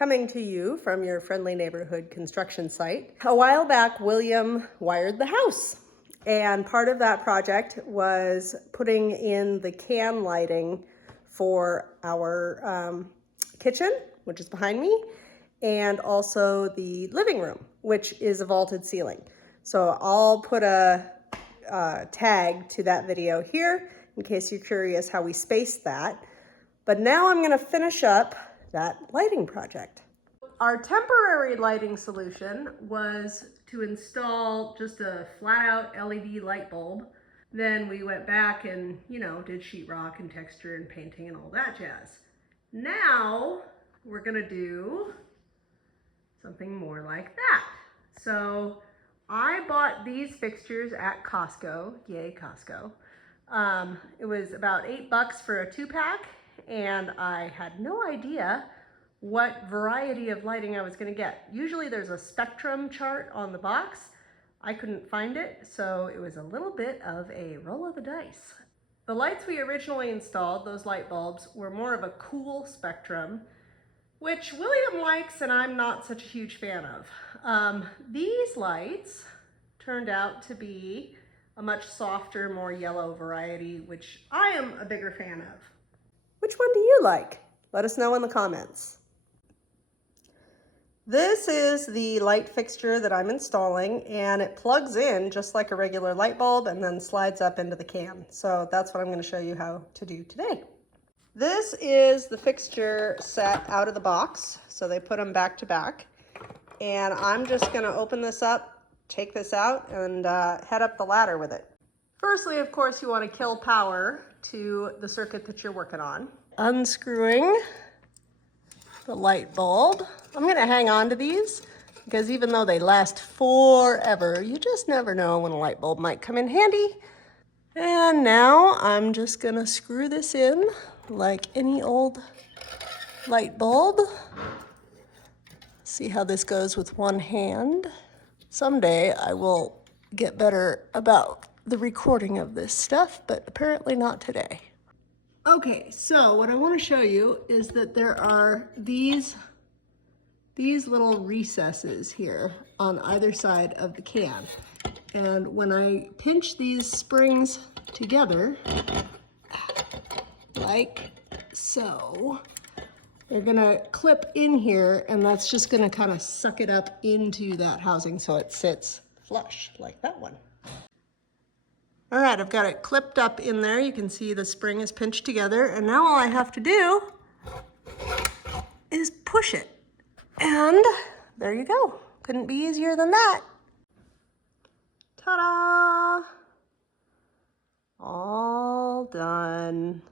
coming to you from your friendly neighborhood construction site. A while back, William wired the house, and part of that project was putting in the can lighting for our kitchen, which is behind me, and also the living room, which is a vaulted ceiling. So I'll put a tag to that video here in case you're curious how we spaced that. But now I'm going to finish up that lighting project. Our temporary lighting solution was to install just a flat out LED light bulb. Then we went back and, did sheetrock and texture and painting and all that jazz. Now we're going to do something more like that. So I bought these fixtures at Costco. Yay, Costco. It was about $8 for a 2-pack, and I had no idea what variety of lighting I was going to get. Usually there's a spectrum chart on the box. I couldn't find it, so it was a little bit of a roll of the dice. The lights we originally installed, those light bulbs, were more of a cool spectrum, which William likes and I'm not such a huge fan of. These lights turned out to be a much softer, more yellow variety, which I am a bigger fan of. Which one do you like? Let us know in the comments. This is the light fixture that I'm installing, and it plugs in just like a regular light bulb and then slides up into the can. So that's what I'm going to show you how to do today. This is the fixture set out of the box, so they put them back to back. And I'm just going to open this up, take this out, and head up the ladder with it. Firstly, of course, you want to kill power to the circuit that you're working on. Unscrewing the light bulb. I'm going to hang on to these because even though they last forever, you just never know when a light bulb might come in handy. And now I'm just going to screw this in like any old light bulb. See how this goes with one hand. Someday I will get better about the recording of this stuff, but apparently not today. Okay, so what I want to show you is that there are these little recesses here on either side of the can. And when I pinch these springs together, like so, they're gonna clip in here, and that's just gonna kind of suck it up into that housing so it sits flush like that one. All right, I've got it clipped up in there. You can see the spring is pinched together, and now all I have to do is push it. And there you go. Couldn't be easier than that. Ta-da! All done.